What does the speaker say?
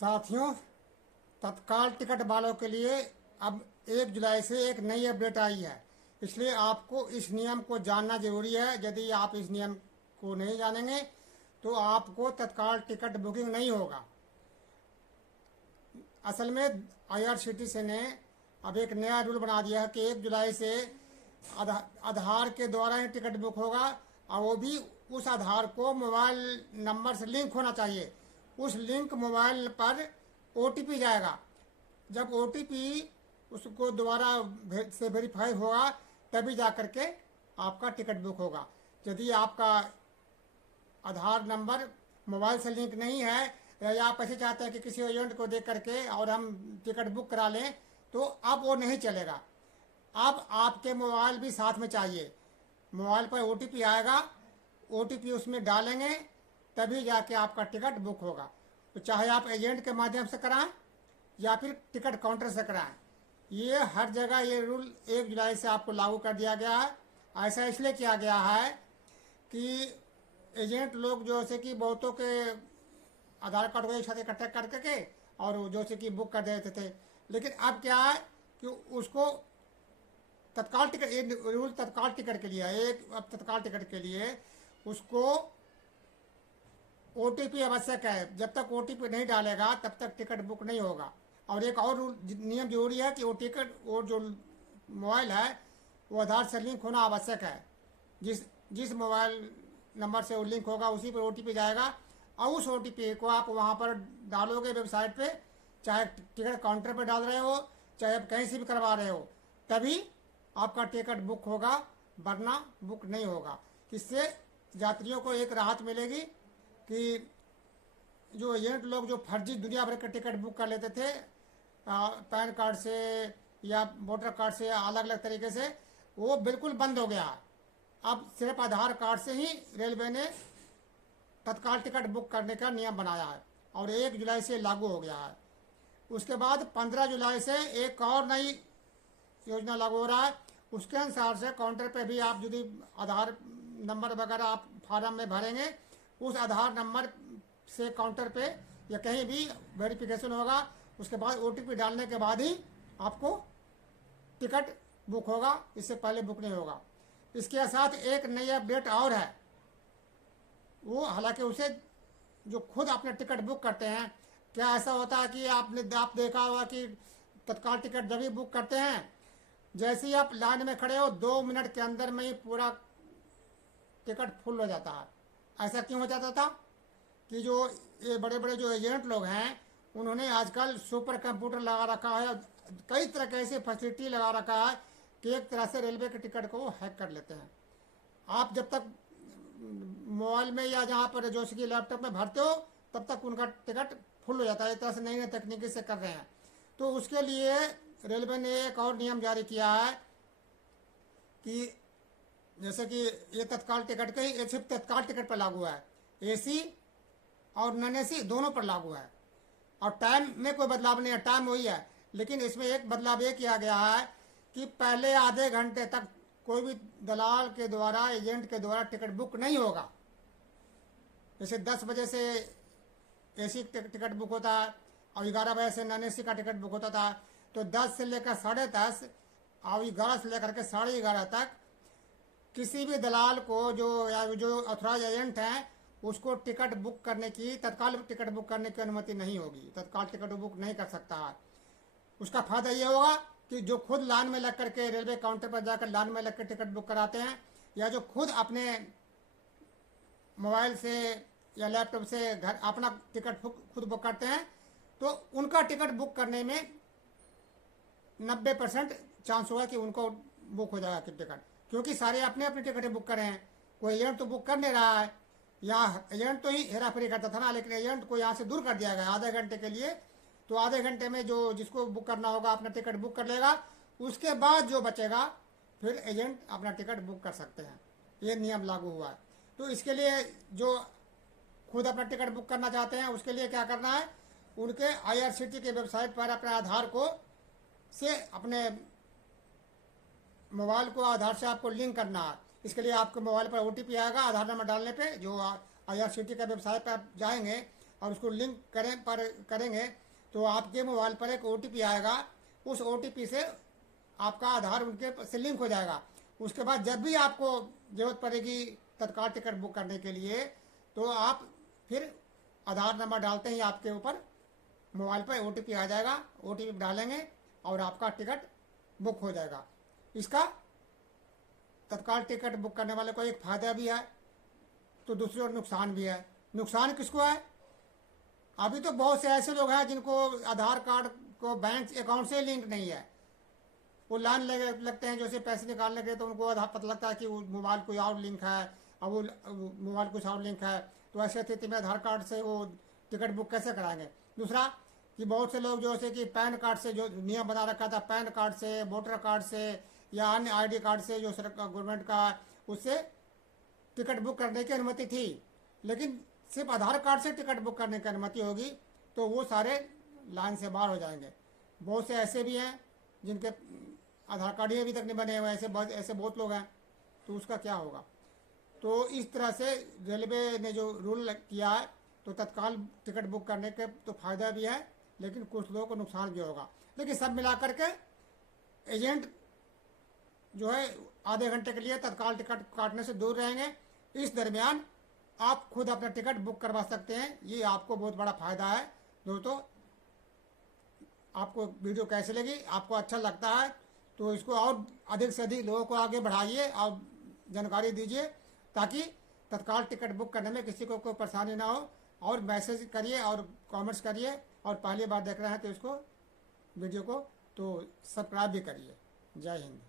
साथियों, तत्काल टिकट वालों के लिए अब 1 जुलाई से एक नई अपडेट आई है। इसलिए आपको इस नियम को जानना जरूरी है। यदि आप इस नियम को नहीं जानेंगे तो आपको तत्काल टिकट बुकिंग नहीं होगा। असल में IRCTC ने अब एक नया रूल बना दिया है कि 1 जुलाई से आधार के द्वारा ही टिकट बुक होगा, और वो भी उस आधार को मोबाइल नंबर से लिंक होना चाहिए। उस लिंक मोबाइल पर OTP जाएगा। जब OTP उसको दोबारा से वेरीफाई होगा तभी जा कर के आपका टिकट बुक होगा। यदि आपका आधार नंबर मोबाइल से लिंक नहीं है, या आप ऐसे चाहते हैं कि किसी एजेंट को देख करके और हम टिकट बुक करा लें, तो अब वो नहीं चलेगा। अब आपके मोबाइल भी साथ में चाहिए। मोबाइल पर OTP आएगा, OTP उसमें डालेंगे तभी जाके आपका टिकट बुक होगा। तो चाहे आप एजेंट के माध्यम से कराएं या फिर टिकट काउंटर से कराएं, ये हर जगह ये रूल 1 जुलाई से आपको लागू कर दिया गया है। ऐसा इसलिए किया गया है कि एजेंट लोग जो से कि बहुतों के आधार कार्ड को एक साथ इकट्ठा करके और जो से कि बुक कर देते थे, लेकिन अब क्या है कि उसको तत्काल टिकट, ये रूल तत्काल टिकट के लिए है। अब तत्काल टिकट के लिए उसको OTP आवश्यक है। जब तक OTP नहीं डालेगा तब तक टिकट बुक नहीं होगा। और एक और नियम जरूरी है कि वो टिकट, वो जो मोबाइल है वो आधार से लिंक होना आवश्यक है। जिस मोबाइल नंबर से वो लिंक होगा उसी पर OTP जाएगा, और उस OTP को आप वहाँ पर डालोगे वेबसाइट पे, चाहे टिकट काउंटर पे डाल रहे हो, चाहे आप कहीं से भी करवा रहे हो, तभी आपका टिकट बुक होगा, वरना बुक नहीं होगा। इससे यात्रियों को एक राहत मिलेगी कि जो एजेंट लोग जो फर्जी दुनिया भर के टिकट बुक कर लेते थे पैन कार्ड से या वोटर कार्ड से, अलग अलग तरीके से, वो बिल्कुल बंद हो गया है। अब सिर्फ आधार कार्ड से ही रेलवे ने तत्काल टिकट बुक करने का नियम बनाया है और 1 जुलाई से लागू हो गया है। उसके बाद 15 जुलाई से एक और नई योजना लागू हो रहा है। उसके अनुसार से काउंटर पे भी आप यदि आधार नंबर वगैरह आप फार्म में भरेंगे, उस आधार नंबर से काउंटर पे या कहीं भी वेरिफिकेशन होगा। उसके बाद OTP डालने के बाद ही आपको टिकट बुक होगा, इससे पहले बुक नहीं होगा। इसके साथ एक नई अपडेट और है। वो हालांकि उसे जो खुद अपने टिकट बुक करते हैं, क्या ऐसा होता है कि आप देखा होगा कि तत्काल टिकट जब भी बुक करते हैं, जैसे ही आप लाइन में खड़े हो 2 मिनट के अंदर में ही पूरा टिकट फुल हो जाता है। ऐसा क्यों हो जाता था कि जो ये बड़े बड़े जो एजेंट लोग हैं, उन्होंने आजकल सुपर कंप्यूटर लगा रखा है, कई तरह के ऐसे फैसिलिटी लगा रखा है कि एक तरह से रेलवे के टिकट को वो हैक कर लेते हैं। आप जब तक मोबाइल में या जहाँ पर जो कि लैपटॉप में भरते हो, तब तक उनका टिकट फुल हो जाता है। इस तरह से नई नई तकनीकी से कर रहे हैं। तो उसके लिए रेलवे ने एक और नियम जारी किया है कि जैसे कि ये तत्काल टिकट के ये सिर्फ तत्काल टिकट पर लागू है, AC और नॉन AC दोनों पर लागू है। और टाइम में कोई बदलाव नहीं है, टाइम वही है, लेकिन इसमें एक बदलाव ये किया गया है कि पहले आधे घंटे तक कोई भी दलाल के द्वारा, एजेंट के द्वारा टिकट बुक नहीं होगा। जैसे 10 बजे से AC टिकट बुक होता है और 11 बजे से नॉन AC का टिकट बुक होता था, तो 10 से लेकर 10:30 और 11 से लेकर के 11:30 तक किसी भी दलाल को जो ऑथराइज एजेंट हैं उसको टिकट बुक करने की, तत्काल टिकट बुक करने की अनुमति नहीं होगी। तत्काल टिकट बुक नहीं कर सकता है। उसका फायदा ये होगा कि जो खुद लाइन में लग करके रेलवे काउंटर पर जाकर लाइन में लग कर टिकट बुक कराते हैं, या जो खुद अपने मोबाइल से या लैपटॉप से घर अपना टिकट खुद बुक करते हैं, तो उनका टिकट बुक करने में 90% चांस होगा कि उनको बुक हो जाएगा टिकट, क्योंकि सारे अपने अपने टिकटें बुक कर रहे हैं। कोई एजेंट तो बुक कर नहीं रहा है। यहाँ एजेंट तो ही हेरा फेरी करता था ना, लेकिन एजेंट को यहाँ से दूर कर दिया गया आधे घंटे के लिए। तो आधे घंटे में जो जिसको बुक करना होगा अपना टिकट बुक कर लेगा, उसके बाद जो बचेगा फिर एजेंट अपना टिकट बुक कर सकते हैं। ये नियम लागू हुआ है। तो इसके लिए जो खुद अपना टिकट बुक करना चाहते हैं, उसके लिए क्या करना है, उनके IRCTC के वेबसाइट पर अपने आधार को से अपने मोबाइल को आधार से आपको लिंक करना है। इसके लिए आपके मोबाइल पर OTP आएगा आधार नंबर डालने पे। जो IRCTC का वेबसाइट पर आप जाएंगे और उसको लिंक करेंगे तो आपके मोबाइल पर एक OTP आएगा। उस OTP से आपका आधार उनके से लिंक हो जाएगा। उसके बाद जब भी आपको ज़रूरत पड़ेगी तत्काल टिकट बुक करने के लिए, तो आप फिर आधार नंबर डालते ही आपके ऊपर मोबाइल पर OTP आ जाएगा। OTP डालेंगे और आपका टिकट बुक हो जाएगा। इसका तत्काल टिकट बुक करने वाले को एक फ़ायदा भी है तो दूसरी ओर नुकसान भी है। नुकसान किसको है? अभी तो बहुत से ऐसे लोग हैं जिनको आधार कार्ड को बैंक अकाउंट से लिंक नहीं है। वो लाइन लगते हैं जैसे पैसे निकालने के, तो उनको आधार पता लगता है कि वो मोबाइल कोई और लिंक है और वो मोबाइल कुछ और लिंक है, तो ऐसी स्थिति में आधार कार्ड से वो टिकट बुक कैसे कराएंगे। दूसरा कि बहुत से लोग जैसे कि पैन कार्ड से जो नियम बना रखा था, पैन कार्ड से, वोटर कार्ड से या अन्य ID कार्ड से जो सरकार गवर्नमेंट का, उससे टिकट बुक करने की अनुमति थी, लेकिन सिर्फ आधार कार्ड से टिकट बुक करने की अनुमति होगी, तो वो सारे लाइन से बाहर हो जाएंगे। बहुत से ऐसे भी हैं जिनके आधार कार्ड ही अभी तक नहीं बने हुए, ऐसे बहुत लोग हैं, तो उसका क्या होगा। तो इस तरह से रेलवे ने जो रूल किया है, तो तत्काल टिकट बुक करने के तो फ़ायदा भी है, लेकिन कुछ लोगों को नुकसान भी होगा। लेकिन सब मिला करके एजेंट जो है आधे घंटे के लिए तत्काल टिकट काटने से दूर रहेंगे। इस दरमियान आप खुद अपना टिकट बुक करवा सकते हैं। ये आपको बहुत बड़ा फ़ायदा है। दोस्तों, आपको वीडियो कैसे लगी? आपको अच्छा लगता है तो इसको और अधिक से अधिक लोगों को आगे बढ़ाइए और जानकारी दीजिए, ताकि तत्काल टिकट बुक करने में किसी को कोई परेशानी ना हो। और मैसेज करिए और कमेंट्स करिए, और पहली बार देख रहे हैं तो इसको वीडियो को तो सब्सक्राइब भी करिए। जय हिंद।